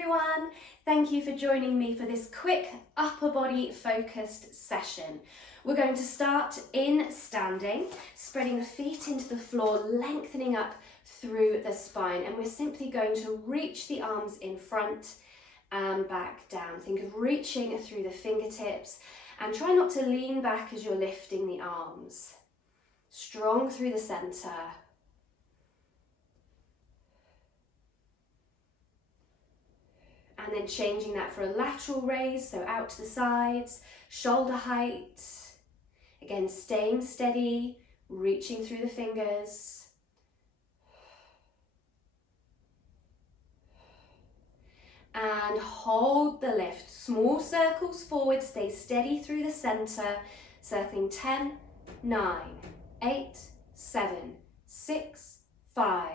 everyone, thank you for joining me for this quick upper body focused session. We're going to start in standing, spreading the feet into the floor, lengthening up through the spine, and we're simply going to reach the arms in front and back down. Think of reaching through the fingertips and try not to lean back as you're lifting the arms. Strong through the center. And then changing that for a lateral raise, so out to the sides, shoulder height. Again, staying steady, reaching through the fingers. And hold the lift. Small circles forward, stay steady through the center, circling 10, 9, 8, 7, 6, 5,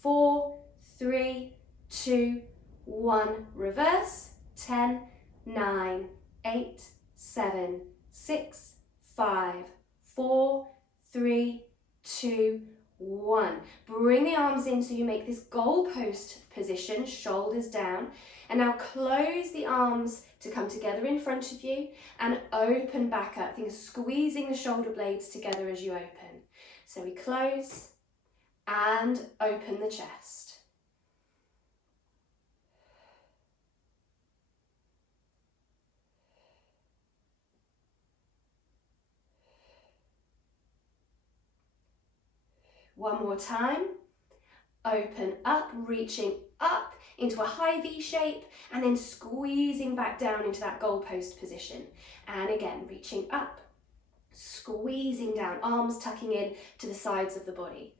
4, 3, 2, 1, reverse, 10, 9, 8, 7, 6, 5, 4, 3, 2, 1. Bring the arms in so you make this goalpost position, shoulders down, and now close the arms to come together in front of you and open back up. Think of squeezing the shoulder blades together as you open. So we close and open the chest. One more time, open up, reaching up into a high V shape and then squeezing back down into that goalpost position. And again, reaching up, squeezing down, arms tucking in to the sides of the body.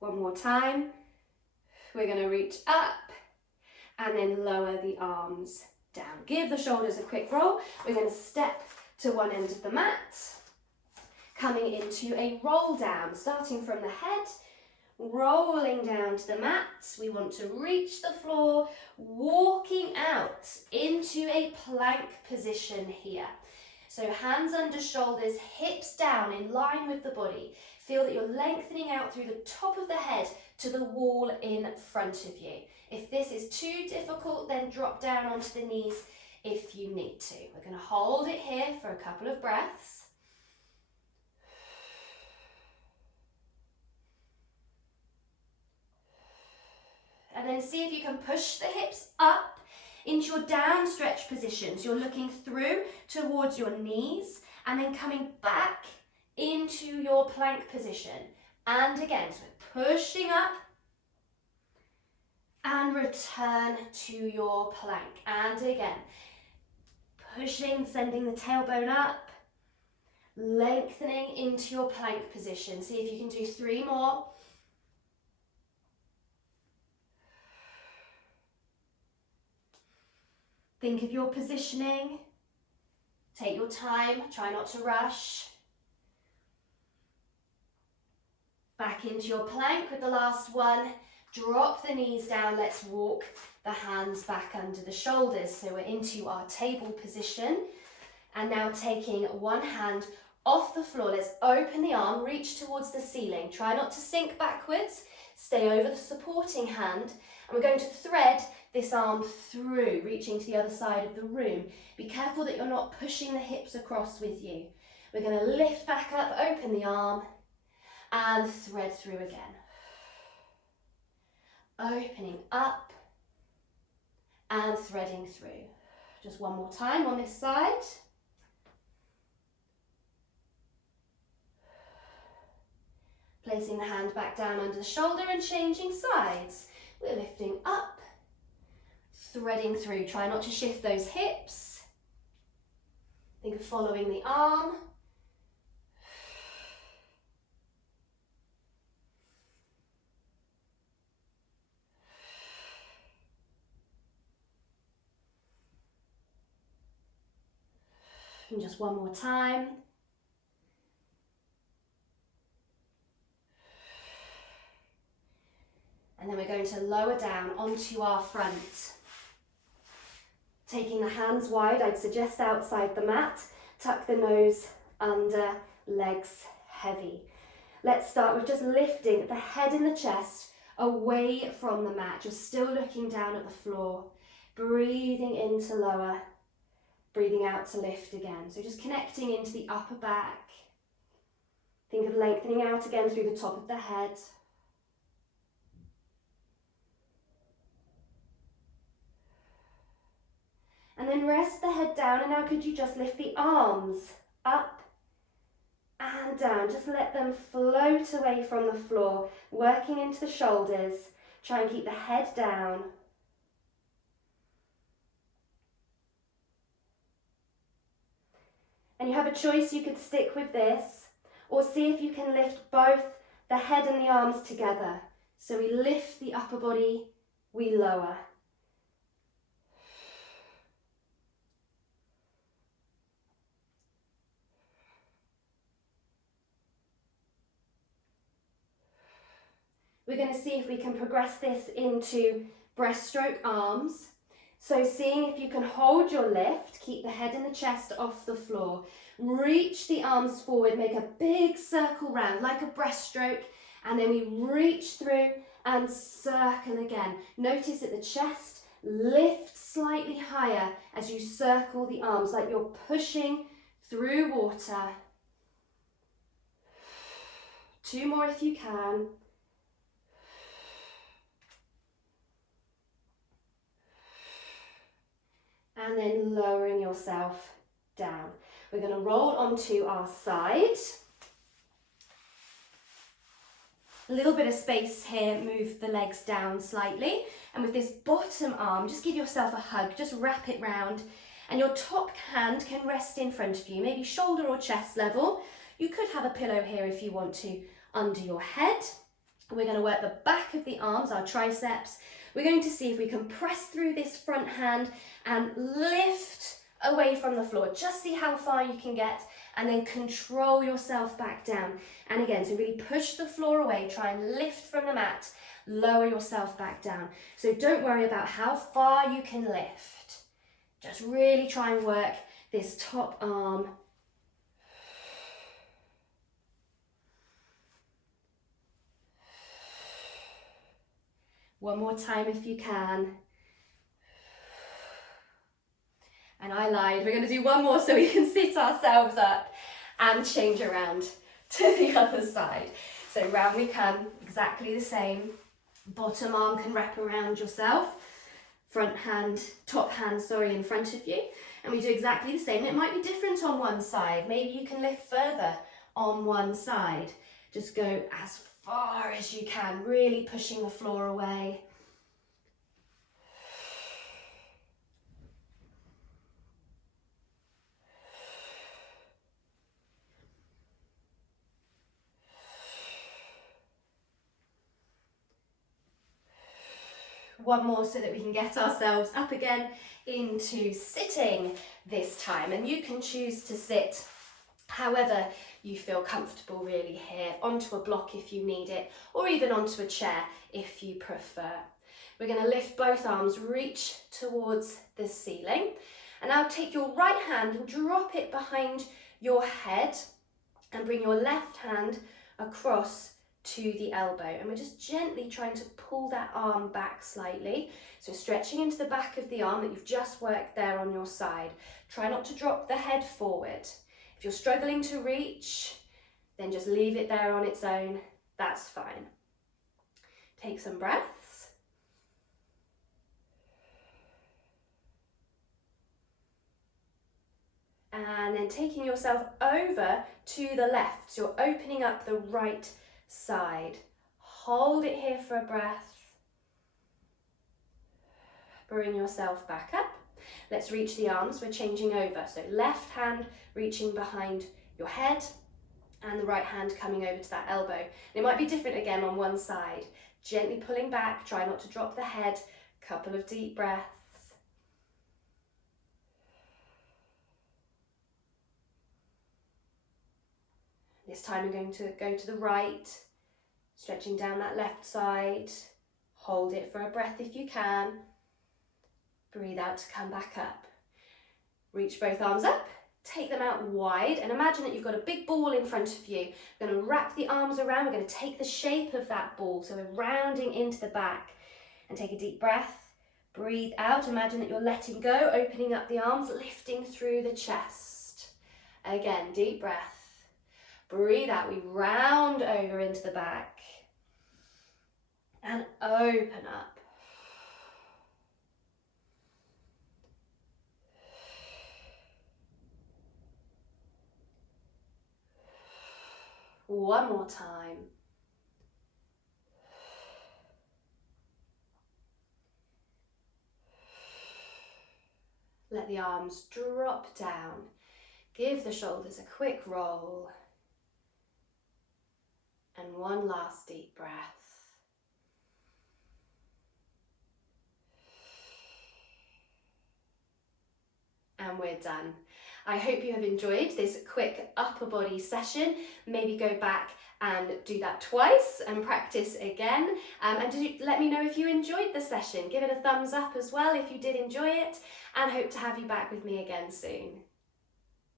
One more time, we're going to reach up and then lower the arms down. Give the shoulders a quick roll. We're going to step to one end of the mat, coming into a roll down, starting from the head, rolling down to the mat. We want to reach the floor, walking out into a plank position here. So hands under shoulders, hips down in line with the body. Feel that you're lengthening out through the top of the head to the wall in front of you. If this is too difficult, then drop down onto the knees if you need to. We're going to hold it here for a couple of breaths. And then see if you can push the hips up into your down stretch position. So you're looking through towards your knees and then coming back into your plank position. And again, so pushing up and return to your plank. And again, pushing, sending the tailbone up, lengthening into your plank position. See if you can do 3 more. Think of your positioning. Take your time, try not to rush. Back into your plank with the last one. Drop the knees down, let's walk the hands back under the shoulders. So we're into our table position. And now taking one hand off the floor, let's open the arm, reach towards the ceiling. Try not to sink backwards, stay over the supporting hand. And we're going to thread this arm through, reaching to the other side of the room. Be careful that you're not pushing the hips across with you. We're going to lift back up, open the arm, and thread through again. Opening up and threading through. Just one more time on this side. Placing the hand back down under the shoulder and changing sides. We're lifting up, threading through. Try not to shift those hips. Think of following the arm. And just one more time. And then we're going to lower down onto our front. Taking the hands wide, I'd suggest outside the mat. Tuck the nose under, legs heavy. Let's start with just lifting the head and the chest away from the mat. You're still looking down at the floor. Breathing in to lower, breathing out to lift again. So just connecting into the upper back. Think of lengthening out again through the top of the head. And then rest the head down, and now could you just lift the arms up and down. Just let them float away from the floor, working into the shoulders. Try and keep the head down. And you have a choice, you could stick with this, or see if you can lift both the head and the arms together. So we lift the upper body, we lower. We're going to see if we can progress this into breaststroke arms. So seeing if you can hold your lift, keep the head and the chest off the floor. Reach the arms forward, make a big circle round like a breaststroke, and then we reach through and circle again. Notice that the chest lifts slightly higher as you circle the arms, like you're pushing through water. 2 more if you can. And then lowering yourself down. We're going to roll onto our side. A little bit of space here, move the legs down slightly. And with this bottom arm, just give yourself a hug, just wrap it round. And your top hand can rest in front of you, maybe shoulder or chest level. You could have a pillow here if you want to, under your head. We're going to work the back of the arms, our triceps. We're going to see if we can press through this front hand and lift away from the floor. Just see how far you can get, and then control yourself back down. And again, so really push the floor away, try and lift from the mat, lower yourself back down. So don't worry about how far you can lift. Just really try and work this top arm. One more time if you can. And I lied, we're going to do one more so we can sit ourselves up and change around to the other side. So round we come, exactly the same. Bottom arm can wrap around yourself. Front hand, top hand, sorry, in front of you. And we do exactly the same. It might be different on one side. Maybe you can lift further on one side. Just go as far as you can, really pushing the floor away. One more so that we can get ourselves up again into sitting this time. And you can choose to sit however you feel comfortable really here, onto a block if you need it, or even onto a chair if you prefer. We're going to lift both arms, reach towards the ceiling, and now take your right hand and drop it behind your head and bring your left hand across to the elbow, and we're just gently trying to pull that arm back slightly. So stretching into the back of the arm that you've just worked there on your side. Try not to drop the head forward. If you're struggling to reach, then just leave it there on its own. That's fine. Take some breaths. And then taking yourself over to the left. So you're opening up the right side. Hold it here for a breath. Bring yourself back up. Let's reach the arms. We're changing over. So left hand reaching behind your head and the right hand coming over to that elbow. And it might be different again on one side. Gently pulling back. Try not to drop the head. Couple of deep breaths. This time we're going to go to the right, stretching down that left side. Hold it for a breath if you can. Breathe out to come back up. Reach both arms up, take them out wide, and imagine that you've got a big ball in front of you. We're going to wrap the arms around, we're going to take the shape of that ball, so we're rounding into the back. And take a deep breath, breathe out, imagine that you're letting go, opening up the arms, lifting through the chest. Again, deep breath, breathe out, we round over into the back. And open up. One more time. Let the arms drop down. Give the shoulders a quick roll. And one last deep breath. And we're done. I hope you have enjoyed this quick upper body session. Maybe go back and do that twice and practice again. And let me know if you enjoyed the session. Give it a thumbs up as well if you did enjoy it, and hope to have you back with me again soon.